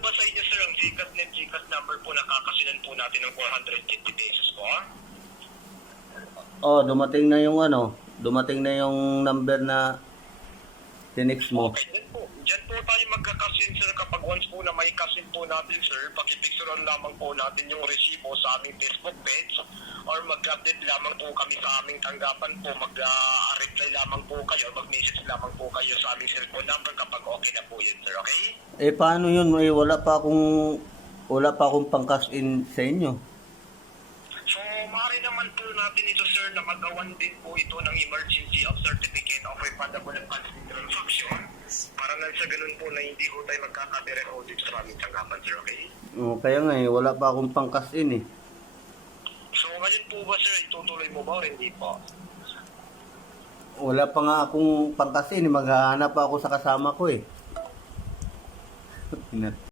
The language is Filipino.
ba sa inyo, sir, ang GCash net GCash number po na kakasinan po natin ng 450 pesos po? Oh, dumating na yung number na tinext mo. Okay, dyan po tayo magkakasin, sir. Kapag once po na may kasin po natin, sir, pakipicturean lamang po natin yung resibo sa aming Facebook page or mag-update lamang po kami sa aming tanggapan po. Mag-reply lamang po kayo, mag-message lamang po kayo sa aming cellphone number kapag okay na po yun, sir, okay? Eh, paano yun? Wala pa akong pang-cash in sa inyo. So, maaari naman po natin ito, sir, na magawan din po ito ng emergency of certificate of refundable funds transaction para nang sa ganun po na hindi po tayo magkakadire audit sa aming tanggapan, sir, okay? Kaya nga wala pa akong pang-cash in eh. So, ngayon po ba, sir, itutuloy mo ba o hindi po? Wala pa nga akong pang-cash in, maghahanap pa ako sa kasama ko eh.